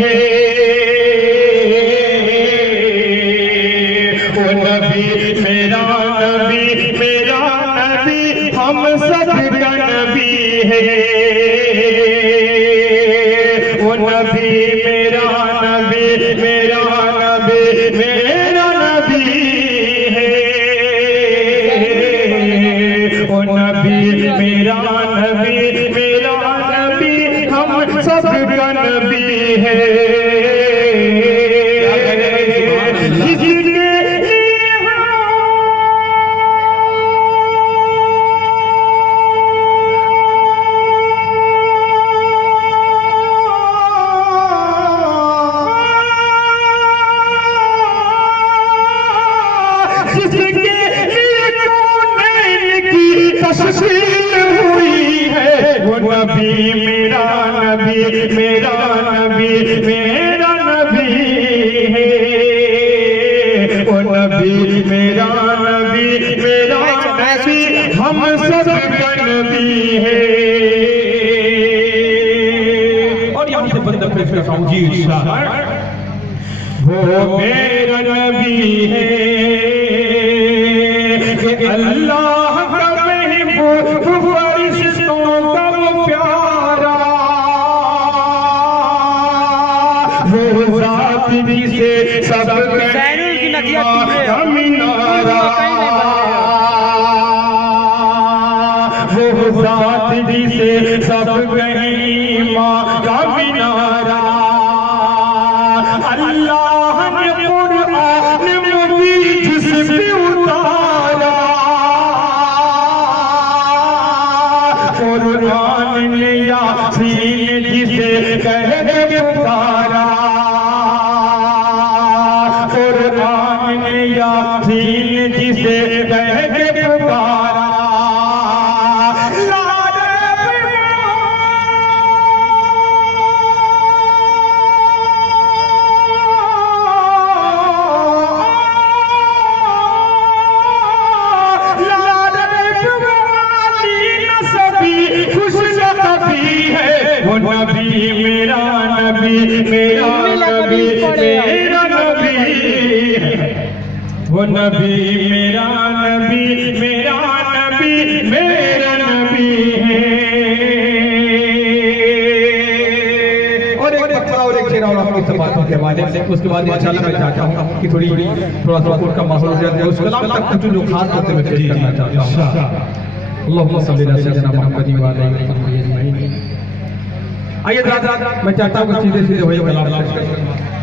है, वो नबी मेरा नबी हम सब का नबी है, वो नबी मेरा नबी है, वो नबी मेरा नबी हम सब का नबी है। तस्वीर हुई है, वो नबी मेरा नबी है, वो नबी मेरा नबी हम सब का नबी है। और यहाँ से बंद पेश करता हूँ जी इरशाद, वो मेरा नबी है कि अल्लाह का महबूब फरिश्तों का वो प्यारा, वो ज़ात जिसे सब मीनारा, वो ज़ात जिसे सब माँ का मीनारा। अल्लाह ने कुरान मुबीन जिस पे उतारा, कुरान ने यासीन जिसे कह के पुकारा, कुरान ने यासीन जिसे कह के पुकारा। वो नबी मेरा नबी है, वो नबी मेरा नबी है। और एक बच्चा और एक चेहरा और आपकी बातों के माध्यम से उसके बाद इंशाल्लाह मैं चाहता हूँ कि थोड़ा सा कोर्ट का माहौल हो जाए, उस कलाम तक कुछ जो खास बातें मैं पेश करना चाहता हूँ। अल्लाहुम्मा सल्ली अला सय्यिदिना मुहम्मद व अला आलिहि अजमईन। आइए मैं चाहता हूँ सीधे वही कलाम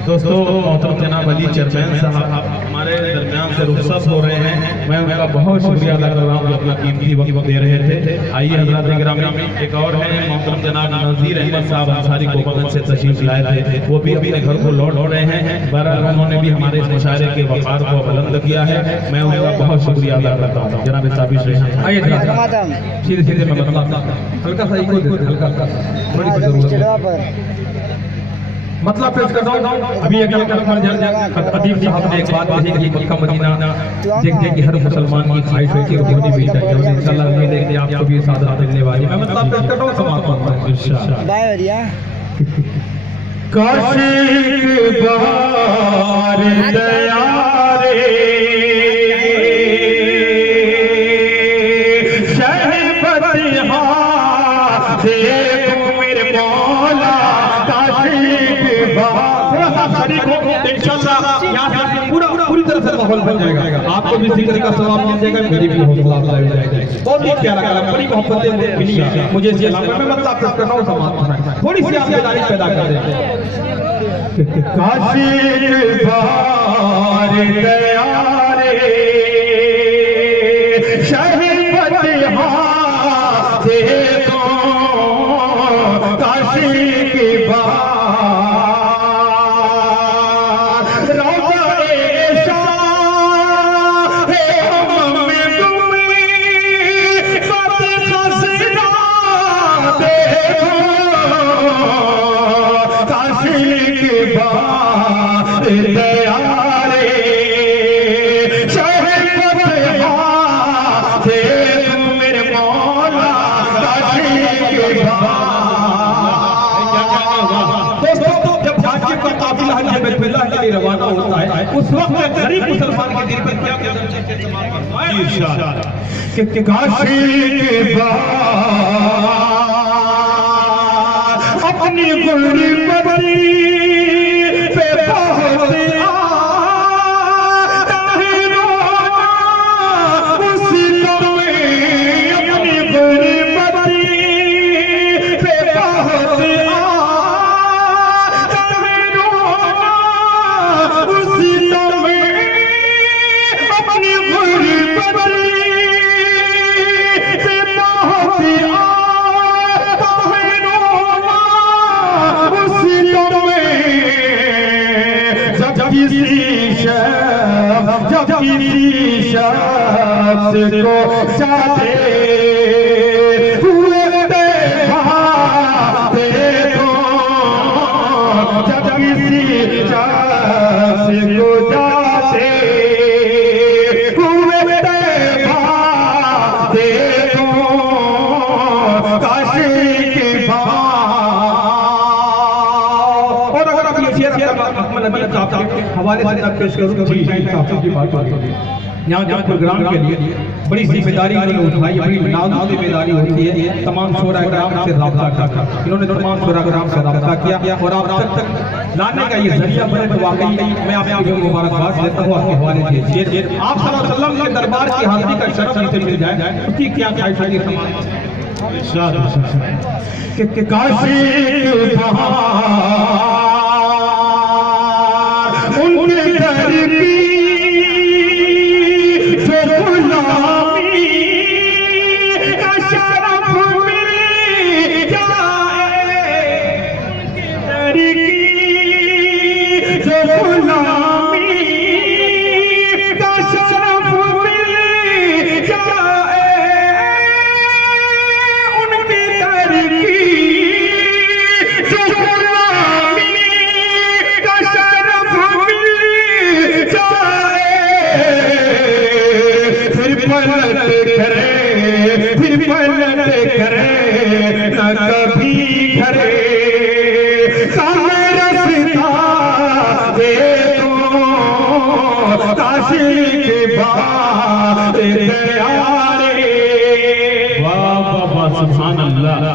दोस्तों, मोहतरम जनाब अली चेयरमैन साहब हमारे दरमियान से रुखसत हो रहे हैं। मैं उनका बहुत शुक्रिया अदा कर रहा हूँ जो अपना कीमती वक्त दे रहे थे। आइए हज़रात गिरामी, एक और है मोहतरम जनाब नज़ीर अहमद साहब अंसारी गोपागंज से तशरीफ लाए थे, वो भी अपने घर को लौट रहे हैं। बहरहाल उन्होंने भी हमारे इस मुशायरे के वक़ार को बुलंद किया है, मैं उनका बहुत शुक्रिया अदा करता हूँ। जनाब साबिश आइए सीधे मैं हल्का सा हल्का थोड़ी सी मतलब पेश करता हूँ। अभी अदीब साहब ने एक बात कही कि मक्का मदीना देखने की हर मुसलमान की ख्वाहिश है कि होनी भी चाहिए, और इंशाल्लाह उम्मीद है कि आपको भी सादत मिलने वाली है। मैं मतलब पेश करता हूँ, समाप्त करता हूँ इंशाल्लाह। काशिक बार दयारे शहबत देखो मेरे मौला, काशिक पूरी तरह से माहौल बन जाएगा, आपको भी जिक्र का सवाब मिल जाएगा, मेरी भी हौसला अफजाई हो जाएगी। बहुत ही प्यारा कलाम, बड़ी मोहब्बत मिली मुझे इस इलाके में। मतलब पेश करना हूँ, समाप्त थोड़ी सी आपकी तारीफ पैदा कर देते हैं। काशिक बार दयारे शहबत देखो काशिक बार दोस्तों जब हाजियों का काफिला हज बैतुल्लाह के लिए रवाना होता है उस वक्त गरीब मुसलमान के दिल पर क्या कि काशी के बाद अपनी गुर्बत पे बहुत को जाते हुए देखो जब किसी शख्स को जाते हुए देखो काशी के बाद। और अगर आप ये शेर हवाले से पेश करूँ तो बड़ी की बात होगी। यहाँ जब प्रोग्राम के लिए बड़ी जिम्मेदारी इन्होंने उठाई, बड़ी नाजुक जिम्मेदारी होती है तमाम शोराग्राम से रब्ता करना। इन्होंने तमाम शोराग्राम से रब्ता किया और आप तक लाने का ये जरिया बने तो वाकई मैं आपको मुबारकबाद देता हूँ। आपके हवाले से आप सल्लल्लाहु अलैहि वसल्लम के दरबार की हाजिरी का शरफ इसे मिल जाए उसकी क्या ख्वाहिश है। काशी उनके दर की कभी घरे काशी के बाद सुभान अल्लाह।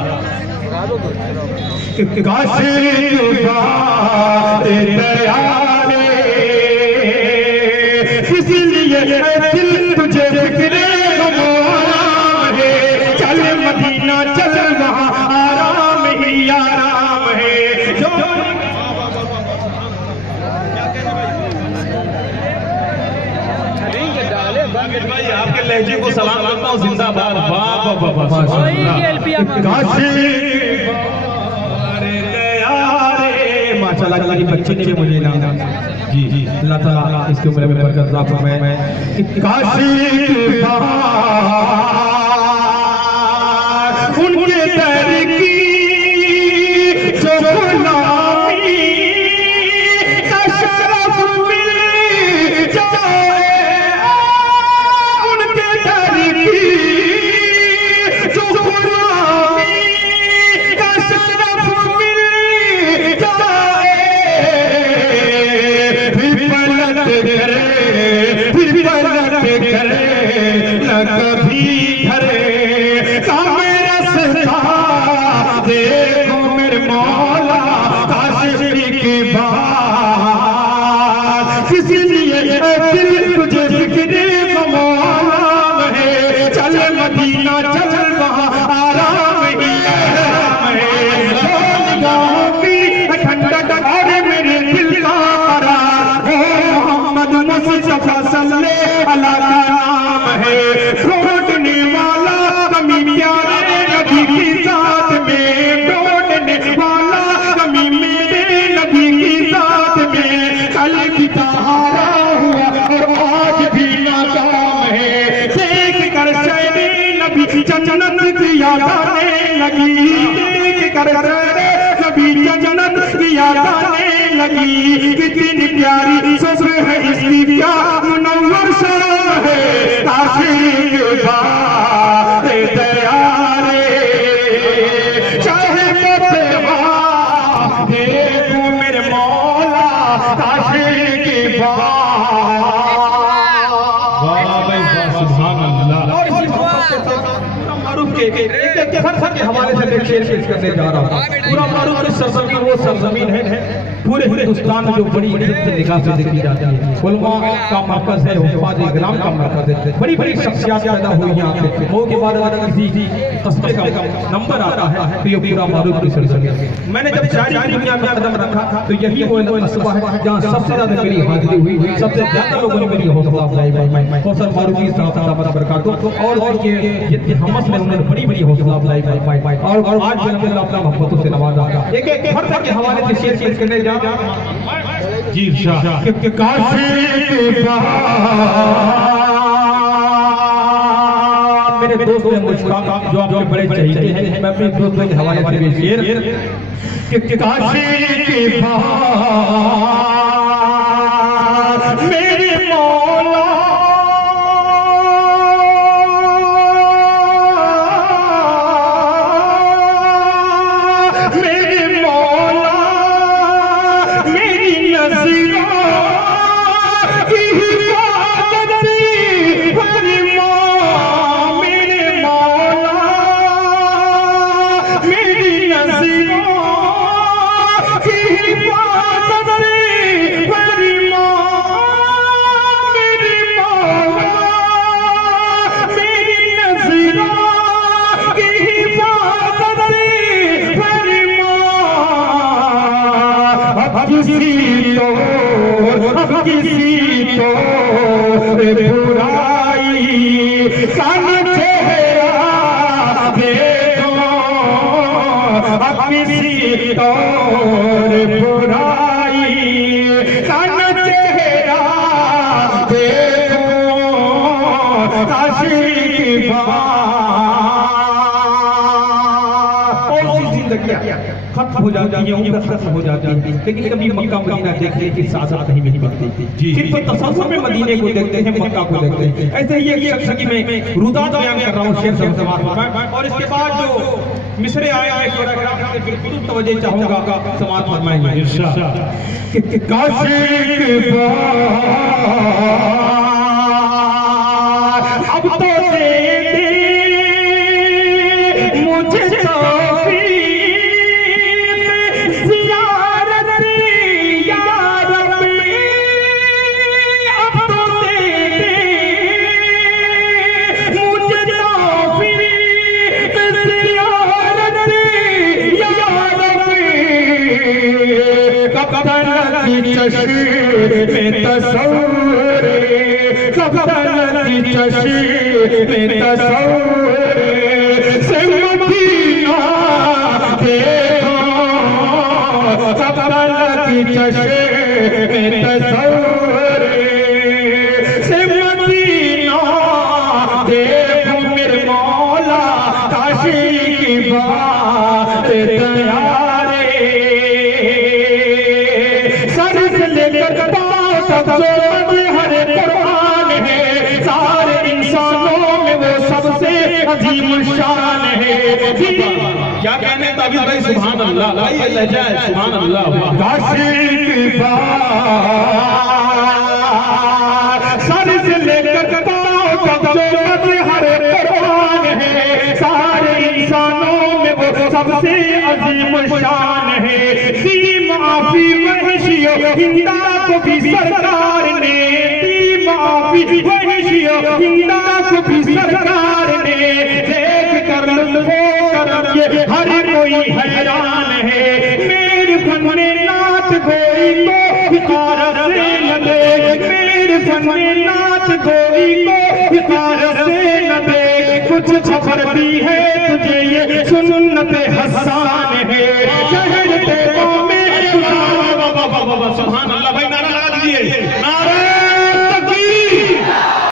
काशी के बाद इसलिए दिल तुझे फिक्रे है चल मदीना चल वहाँ आराम ही आराम है। जो भाई आपके लहजे को सलाम करता हूँ, जिंदाबाद। माशाल्लाह अल्लाह की बच्चे ने मुझे नाम जी जी अल्लाह ताला इसकी उम्र में बरकत अता फरमाए। काशी उनके दर की जो गुलामी का शरफ मिल जाए, उनके दर की जो गुलामी का शरफ मिल जाए, फिर पलट करे न कभी घरे का मेरा सदा देखो मेरे मौला काशी की बात। इसलिए दिल तुझे फिक्रे मौला है चल मदीना चल वहाँ आराम ही आराम है। गाँव की ठंडक और मेरे दिल का करार मोहम्मद मुस्तफा सल्लल्लाहु अलैहि नाम है। छोड़ने वाला कमी प्यारे नबी की साथ में, छोड़ने वाला कमी मेरे नबी की साथ में। कल भी सहारा हुआ और आज भी नाकाम है। देख कर शैने नबी जन्नत की याद आने लगी, देख कर नबी जन्नत की याद आने लगी। कितनी प्यारी सुबह है इसकी, क्या मुनव्वर शाम है काशी के बाद दयारे चाहे देखो के एक फर्ज के हवाले से मैं शेर पेश करने जा रहा हूँ। पूरा मारूफ की सरजमीन वो सरजमीन है पूरे हिंदुस्तान में जो बड़ी निगाह से देखी जाती है, उलमा का मरकज है, हुफ़ाज़ इकराम का मरकज है, बड़ी बड़ी शख्सियत पैदा हुई यहाँ पे। वो के बाद अगर किसी कस्बे का नंबर आता है तो ये पूरा मारूफ की सरजमीन है। मैंने जब शायरी की दुनिया में कदम रखा तो यही वो कस्बा है जहाँ सबसे ज्यादा मेरी हाजिरी हुई, सबसे ज्यादा लोगों ने मेरी हौसला अफजाई कौसर मारूफी साहब बरकातहू और उनके हमस में उन्होंने बड़ी बड़ी हौसला अफजाई पाई और आज जनाब अल्लाह अपना मोहब्बतों से नवाजा। एक एक फर्द के हवाले से शेर पेश करने जा रहा हूं। जी शाह कि काशी के मेरे दोस्त ने मुझका जो आपके बड़े चाहिए हैं, मैं अपने दोस्तों के हवाले से भी शेर कि काशी के मेरे मौला मेरे मौला मेरी नज़ीरा की हिफाज़त मेरे मौला मेरी नज़ीरा की हिफाज़त मेरी किसी तो बुराई सन चेहरा देखो किसी तो बुराई सन चेहरा देखो काशी की खत्म हो जाती है, उम्र खत्म हो जाती है, लेकिन कभी मक्का मदीना देखने की सादत नहीं मिल पाती। सिर्फ तसव्वुर में मदीने को देखते हैं, मक्का को देखते हैं। ऐसे ही एक शख्स की मैं रुदात बयान कर रहा हूँ शेर समाज, और इसके बाद जो मिसरे आए हैं पैराग्राफ से बिल्कुल तवज्जो चाहूंगा समाज फरमाएंगे कि काशी अब तो दे मुझे में तस्वूर कब्र की चश्मे में तस्वूर से मदीना देखो कब्र की चश्मे में तस्वूर से मदीना देखो मेरे मौला काशी की बात तैयारे सर से लेकर तक जो हरे कुरान है सारे इंसानों में वो सबसे अजीम शान है। क्या कहने तभी भाई सुभान अल्लाह भाई लहजा है सुभान अल्लाह। काशी की बात सर से लेकर पांव तक जो हरे कुरान है सारे इंसानों में वो सबसे अजीम शान है। दी माफी वहशियो हिंदा को भी सरकार ने दी माफी वहशियो हिंदा को भी सरकार ने देख कर लुत्फो करम ये हर कोई हैरान है। मेरे फने नाच गोई को हिकार से लगे मेरे फने नाच गोई को हिकार से लगे कुछ खबर भी है तुझे ये सुन्नत हसन